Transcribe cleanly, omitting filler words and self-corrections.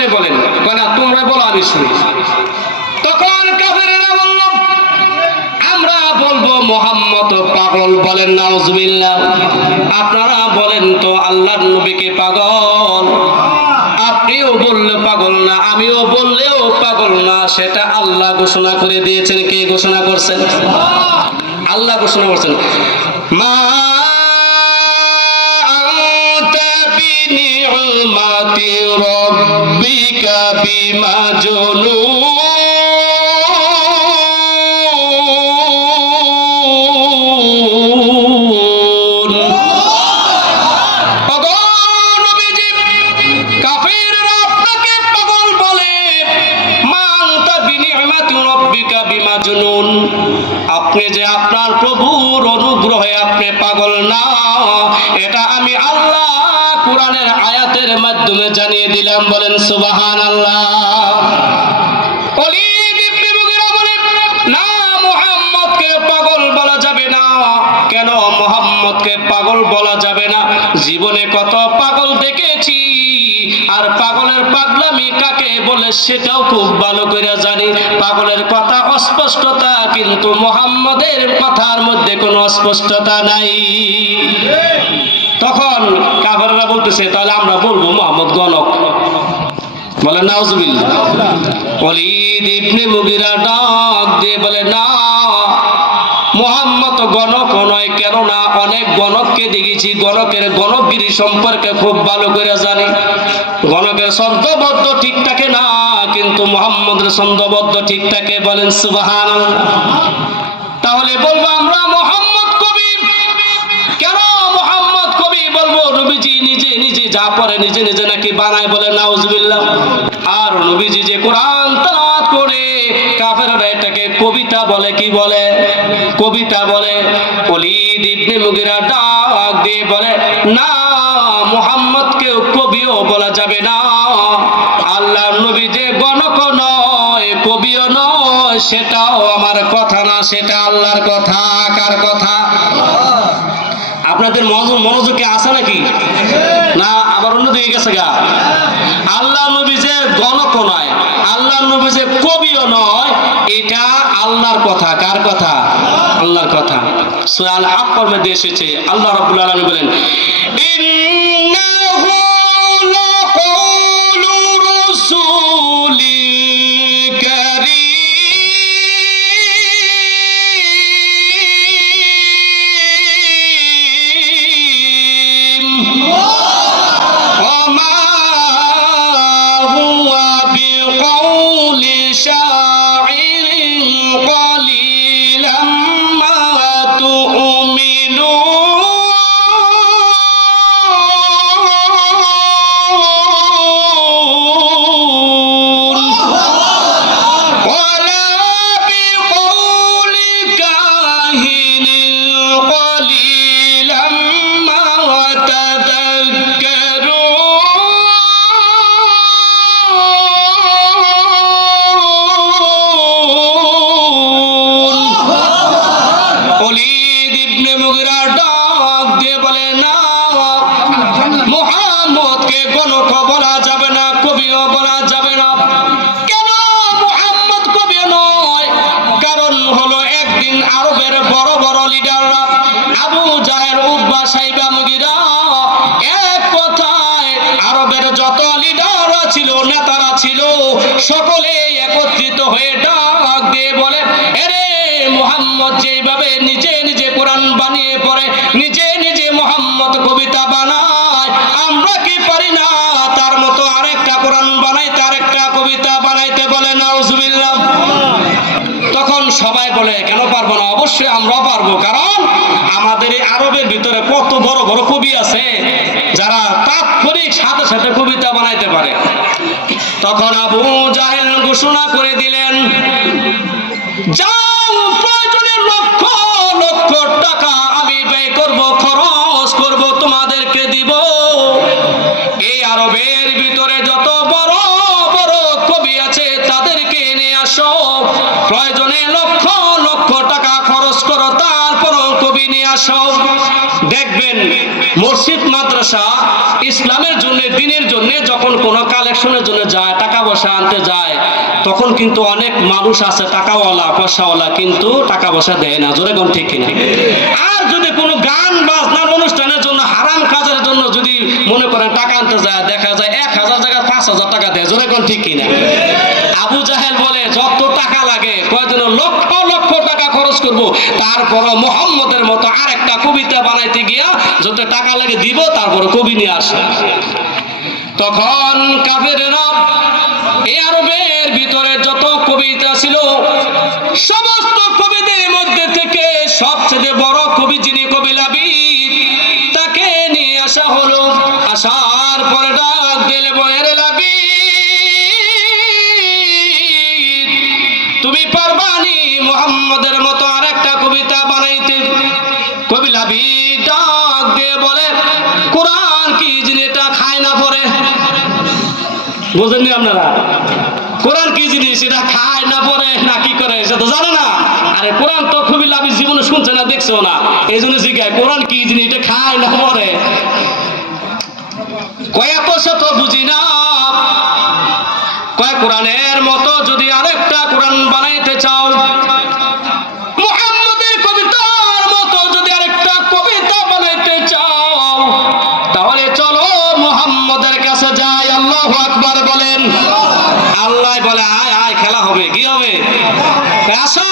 আপনি বলেন, না তোমরা বলো আমি শুনি। তখন কাফেরেরা বলল আমরা বলবো মুহাম্মদ পাগল। বলেন নাউজুবিল্লাহ। আপনারা বলেন তো আল্লাহর নবীকে পাগল? আপনিও বললে পাগল না, আমিও বললেও পাগল না, সেটা আল্লাহ ঘোষণা করে দিয়েছেন। কে ঘোষণা করছেন? আল্লাহ ঘোষণা করছেন, মা আনতা বিনি'মাতি রাব্বিকা বিমাজনুন। আপনি যে আপনার প্রভুর অনুগ্রহে আপনি পাগল না, এটা আমি আল্লাহ কোরআনের আয়াতের মাধ্যমে জানিয়ে দিলাম। বলেন সুবহানাল্লাহ। ওয়ালিদ ইবনে মুগীরা বলে না, মুহাম্মদকে পাগল বলা যাবে না। কেন মুহাম্মদকে পাগল বলা যাবে না? জীবনে কত পাগল দেখেছি, আর পাগলের পাগলামি কাকে বলে সেটাও খুব ভালো করে জানি। পাগলের কথা অস্পষ্টতা, কিন্তু মুহাম্মদের কথার মধ্যে কোনো অস্পষ্টতা নাই। তখন কাফেররা বলতেছে তাহলে আমরা বলবো মুহাম্মদ গণক। বলে নাউজুবিল্লাহ। ওয়ালিদ ইবনে মুগীরা ডাক দিয়ে বলে না, মুহাম্মদ গণক নয়। কেননা অনেক গণককে দেখেছি, গণকের গণকগিরি সম্পর্কে খুব ভালো করে জানি। গণকের ছন্দবদ্ধ ঠিক থাকে না, কিন্তু মুহাম্মদের ছন্দবদ্ধ ঠিক থাকে। বলেন সুবহানাল্লাহ। তাহলে বলবো আমরা মুহাম্মদ কবি। কেন মুহাম্মদ কবি বলবো? নবীজি নিজে নিজে যা পড়ে নিজে নিজে নাকি বানায়। বলে নাউজুবিল্লাহ। আর নবীজি যে কোরআন তেলাওয়াত করে, কাফেররা এটাকে কবিতা বলে। কি বলে? কবিতা বলে। ওয়ালিদ ইবনে মুগীরা ডাক দিয়ে বলে না, মুহাম্মদকে কবিও বলা যাবে না। আল্লাহর নবী যে গণক নয়, কবিও নয়, সেটাও আমার কথা না, সেটা আল্লাহর কথা। কার কথা? আপনাদের মনোযোগ কি আছে নাকি? না আবার অন্য দিকে গেছে গা? আল্লাহ নবী যে গণক নয়, আল্লাহ নবী যে কবিও নয়, এটা আল্লাহর কথা। কার কথা? আল্লাহর কথা। সূরা আল হাক্কর মধ্যে এসেছে, আল্লাহ রাব্বুল আলামিন বলেন ইন্নাহু লাকাউলু রাসূলিন কারীম ওয়া মা হুয়া বিকাউলি শাইরিন قليلا ما تؤمنون সকলে একত্রিত হয়ে ডাক দিয়ে বলে, আরে মুহাম্মদ যেভাবে নিজে নিজে কোরআন বানিয়ে পড়ে, নিজে নিজে মুহাম্মদ কবিতা বানায়, আমরা কি পারি না তার মতো আরেকটা কোরআন বানাইতে, আরেকটা কবিতা বানাইতে? বলে নাউজুবিল্লাহ। তখন সবাই বলে কেন পারবো না? অবশ্যই আমরা পারবো, কারণ আমাদের এই আরবের ভিতরে কত বড় বড় কবি আছে যারা তাৎক্ষণিক সাথে সাথে কবিতা বানাইতে পারে। তখন আবু জাহেল ঘোষণা করে দিলেন, যাও প্রয়োজনে লক্ষ লক্ষ টাকা আমি ব্যয় করব, খরচ করব, তোমাদেরকে দিব। এই আরবের ভিতরে যত বড় বড় কবি আছে তাদেরকে নিয়ে আসো, প্রয়োজনে লক্ষ লক্ষ টাকা খরচ করো, তারপরও কবি নিয়ে আসো। দেখবেন মসজিদ মাদ্রাসা ইসলামের জন্য, দিনের জন্য যখন কোনো কালেকশনের জন্য যায়, টাকা পয়সা আনতে যায়, তখন কিন্তু অনেক মানুষ আছে টাকাওয়ালা পয়সাওয়ালা, কিন্তু টাকা পয়সা দেয় না। জোরে কোন ঠিক কিনা? আর যদি কোনো গান বাজনার অনুষ্ঠানের জন্য, হারাম কাজের জন্য যদি মনে করেন টাকা আনতে যায়, দেখা যায় 1000 জায়গায় 5000 টাকা দেয়। জোরে কোন ঠিক কিনা? আবু জাহেল বলে যত টাকা লাগে, কয়জন লক্ষ লক্ষ টাকা খরচ করব, তারপরও মুহাম্মদের মতো আরেকটা কবিতা বানাইতে গিয়া যত টাকা লাগে দিব, তারপরে কবি নিয়ে আসে। তখন কাফেররা এই আরবের ভিতরে যত কবিতা ছিল, সমস্ত কবিদের মধ্যে থেকে সবচেয়ে বড় কবি যিনি, কবি লাবিদ, তাকে নিয়ে আসা হলো। আসার পরে ডাক দিলে বলে, রে লাবিদ, তুমি পারবানি মুহাম্মদের মতো আরেকটা কবিতা বানাইতে? কবি লাবিদ ডাক দিয়ে বলে, কোরআন কি জিনিস, এটা খায় না পরে? বুঝেননি আপনারা? কোরআন কি জিনিস, এটা খায় না পরে না কি করে, সেটা তো জানে না। আরে কোরআন তো কবি লাবিদ জীবনে শুনছে না, দেখছো না, এই জন্য জিজ্ঞাসা, কোরআন কি জিনিস, এটা খায় না পরে? কয়েক বছর তো বুঝি না। কয় কোরআনের মতো যদি আরেকটা কোরআন বানাইতে চাও, মুহাম্মদের কবিতার মতো যদি আরেকটা কবিতা বানাইতে চাও, তাহলে চলো মুহাম্মদের কাছে যাই। আল্লাহু আকবার বলেন। আল্লাহ বলে, আয় আয়, খেলা হবে। কি হবে? আসো